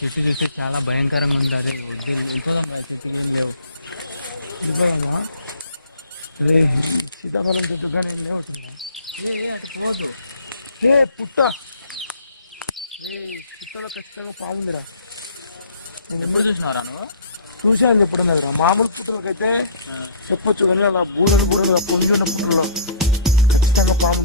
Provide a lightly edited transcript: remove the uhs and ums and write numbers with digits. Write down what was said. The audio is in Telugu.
చెట్టు చూస్తే చాలా భయంకరంగా ఉంది. అదే చెట్టు ఏం లేవు. సీతాఫలం చెట్టు కానీ ఏం లేవు. పుట్ట పుట్టలో ఖచ్చితంగా పాముందిరా. నేను ఎప్పుడు చూసినారా నువ్వు? చూశాను చెప్పడం లేదురా. మామూలు పుట్టలకైతే చెప్పొచ్చు కానీ అలా బూడలు పొంగి ఉన్న పుట్టలో ఖచ్చితంగా పాము.